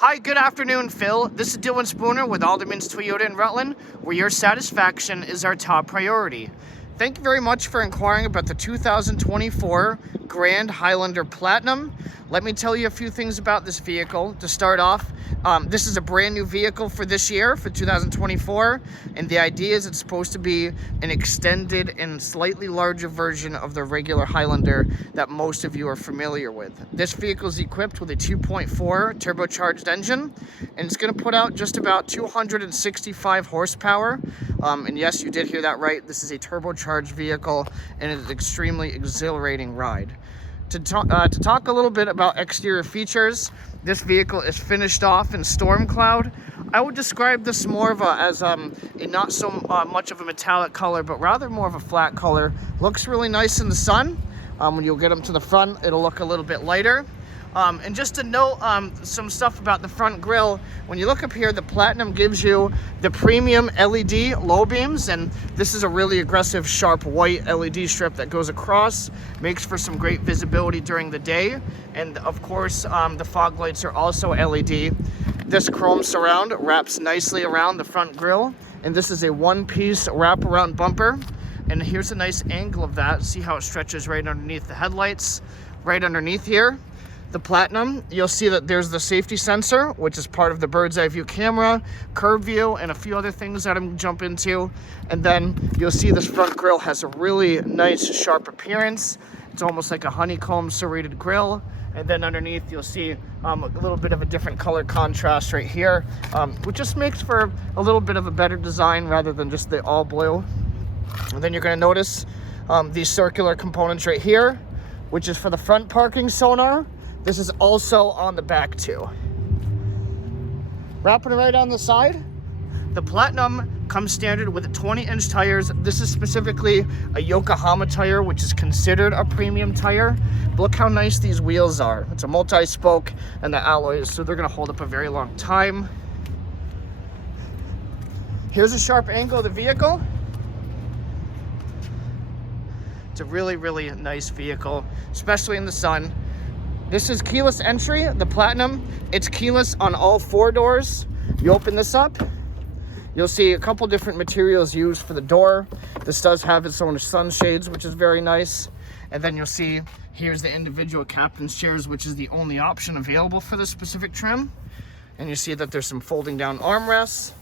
Hi, good afternoon, Phil. This is Dylan Spooner with Alderman's Toyota in Rutland, where your satisfaction is our top priority. Thank you very much for inquiring about the 2024 Grand Highlander Platinum. Let me tell you a few things about this vehicle. To start off, this is a brand new vehicle for this year, for 2024, and the idea is it's supposed to be an extended and slightly larger version of the regular Highlander that most of you are familiar with. This vehicle is equipped with a 2.4 turbocharged engine, and it's going to put out just about 265 horsepower. And yes, you did hear that right. This is a turbocharged vehicle, and it's an extremely exhilarating ride. To talk a little bit about exterior features, this vehicle is finished off in Storm Cloud. I would describe this more of as a not so much of a metallic color, but rather more of a flat color. Looks really nice in the sun. When you'll get them to the front, it'll look a little bit lighter. And just to note some stuff about the front grille, when you look up here, the Platinum gives you the premium LED low beams, and this is a really aggressive sharp white LED strip that goes across, makes for some great visibility during the day. And of course, the fog lights are also LED. This chrome surround wraps nicely around the front grille, and this is a one-piece wraparound bumper. And here's a nice angle of that. See how it stretches right underneath the headlights, right underneath here. The Platinum, you'll see that there's the safety sensor, which is part of the bird's eye view camera, curve view, and a few other things that I'm gonna jump into. And then you'll see this front grille has a really nice sharp appearance. It's almost like a honeycomb serrated grille. And then underneath you'll see a little bit of a different color contrast right here, which just makes for a little bit of a better design rather than just the all blue. And then you're gonna notice these circular components right here, which is for the front parking sonar. This is also on the back too. Wrapping it right on the side, the Platinum comes standard with 20-inch tires. This is specifically a Yokohama tire, which is considered a premium tire. But look how nice these wheels are. It's a multi-spoke and the alloys, so they're gonna hold up a very long time. Here's a sharp angle of the vehicle. It's a really, really nice vehicle, especially in the sun. This is keyless entry, the Platinum. It's keyless on all four doors. You open this up, you'll see a couple different materials used for the door. This does have its own sunshades, which is very nice. And then you'll see here's the individual captain's chairs, which is the only option available for this specific trim. And you see that there's some folding down armrests.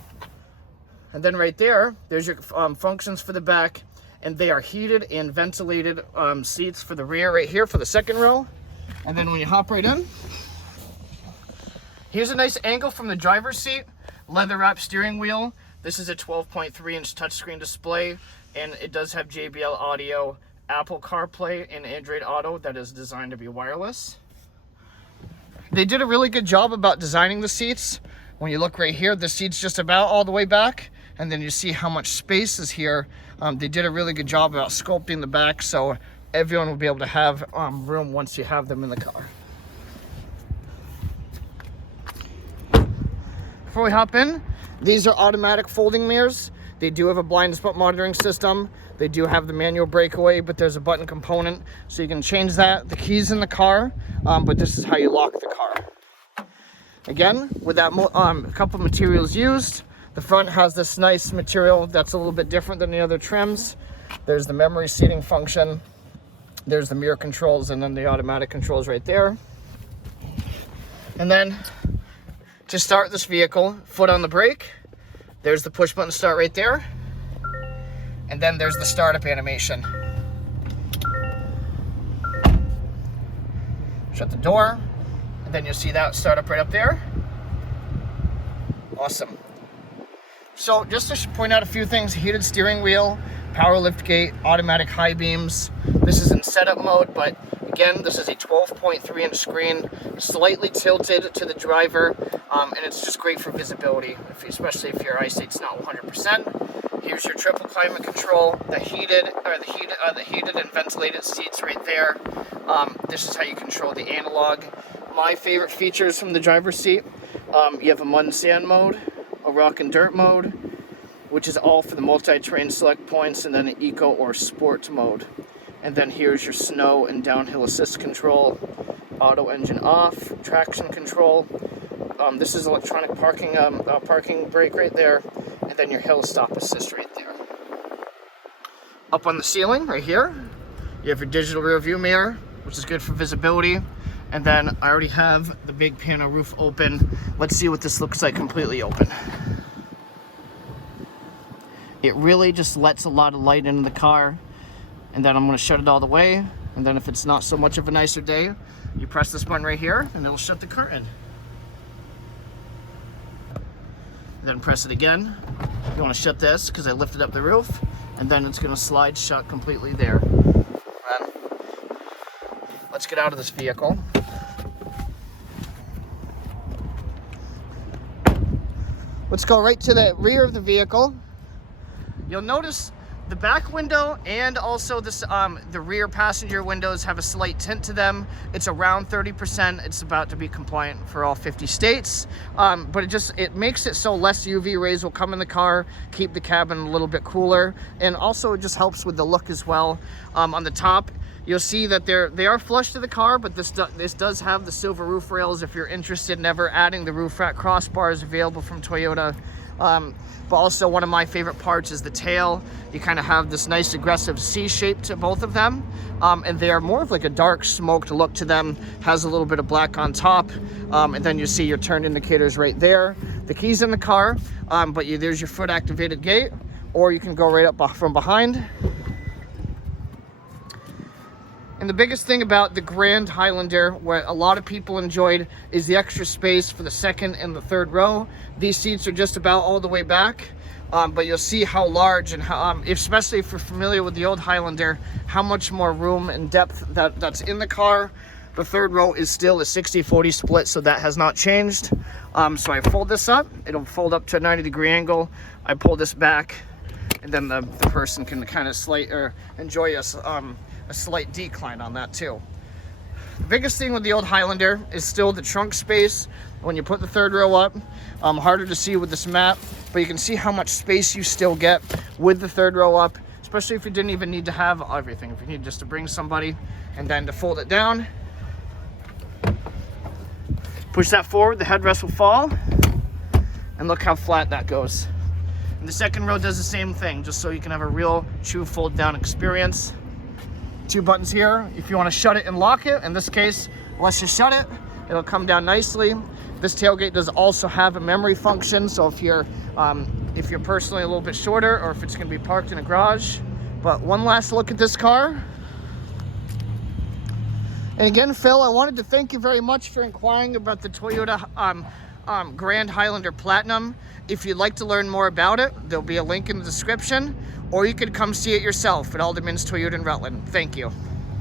And then right there's your functions for the back, and they are heated and ventilated seats for the rear right here for the second row. And then when you hop right in, here's a nice angle from the driver's seat. Leather wrapped steering wheel. This is a 12.3-inch touchscreen display, and it does have JBL audio, Apple CarPlay, and Android Auto that is designed to be wireless. They did a really good job about designing the seats. When you look right here, the seat's just about all the way back, and then you see how much space is here. They did a really good job about sculpting the back, so everyone will be able to have room once you have them in the car. Before we hop in, these are automatic folding mirrors. They do have a blind spot monitoring system. They do have the manual breakaway, but there's a button component, so you can change that. The key's in the car, but this is how you lock the car. Again, with that a couple materials used, the front has this nice material that's a little bit different than the other trims. There's the memory seating function. There's the mirror controls, and then the automatic controls right there. And then to start this vehicle, foot on the brake. There's the push button start right there. And then there's the startup animation. Shut the door, and then you'll see that startup right up there. Awesome. So just to point out a few things, heated steering wheel, power lift gate, automatic high beams. This is in setup mode, but again, this is a 12.3-inch screen, slightly tilted to the driver, and it's just great for visibility, especially if your eyesight's not 100%. Here's your triple climate control, the heated and ventilated seats right there. This is how you control the analog. My favorite features from the driver's seat, you have a mud and sand mode, a rock and dirt mode, which is all for the multi-terrain select points, and then an eco or sport mode. And then here's your snow and downhill assist control, auto engine off, traction control, This is electronic parking brake right there, and then your hill stop assist right there. Up on the ceiling right here, you have your digital rear view mirror, which is good for visibility. And then I already have the big panel roof open. Let's see what this looks like completely open. It really just lets a lot of light into the car. And then I'm going to shut it all the way. And then if it's not so much of a nicer day, you press this button right here and it'll shut the curtain. Then press it again. You want to shut this because I lifted up the roof, and then it's going to slide shut completely there. Let's get out of this vehicle. Let's go right to the rear of the vehicle. You'll notice the back window and also this, the rear passenger windows have a slight tint to them. It's around 30%. It's about to be compliant for all 50 states. But it makes it so less UV rays will come in the car, keep the cabin a little bit cooler. And also it just helps with the look as well. On the top, you'll see that they are flush to the car, but this does have the silver roof rails if you're interested in ever adding the roof rack crossbars available from Toyota. But also one of my favorite parts is the tail. You kind of have this nice aggressive C shape to both of them. And they are more of like a dark smoked look to them. Has a little bit of black on top. And then you see your turn indicators right there. The keys in the car, but there's your foot activated gate, or you can go right up from behind. And the biggest thing about the Grand Highlander, what a lot of people enjoyed, is the extra space for the second and the third row. These seats are just about all the way back, but you'll see how large and how, especially if you're familiar with the old Highlander, how much more room and depth that's in the car. The third row is still a 60-40 split, so that has not changed. So I fold this up. It'll fold up to a 90-degree angle. I pull this back, and then the person can kind of enjoy a slight decline on that too. The biggest thing with the old Highlander is still the trunk space. When you put the third row up, harder to see with this map, but you can see how much space you still get with the third row up, especially if you didn't even need to have everything. If you need just to bring somebody and then to fold it down, push that forward, the headrest will fall, and look how flat that goes. And the second row does the same thing, just so you can have a real true fold down experience. Two buttons here if you want to shut it and lock it. In this case, let's just shut it. It'll come down nicely. This tailgate does also have a memory function, so if you're personally a little bit shorter, or if it's going to be parked in a garage. But one last look at this car. And again, Phil, I wanted to thank you very much for inquiring about the Toyota Grand Highlander Platinum. If you'd like to learn more about it, there'll be a link in the description, or you could come see it yourself at Alderman's Toyota in Rutland. Thank you.